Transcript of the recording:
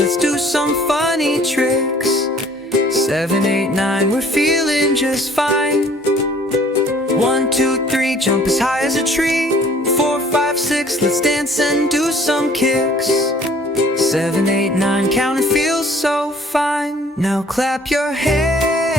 let's do some funny tricks. 7, 8, 9, we're feeling just fine. 1, 2, 3, jump as high as a tree. 4, 5, 6, let's dance and do some kicks. 7, 8, 9, count and feel so fine. Now clap your hands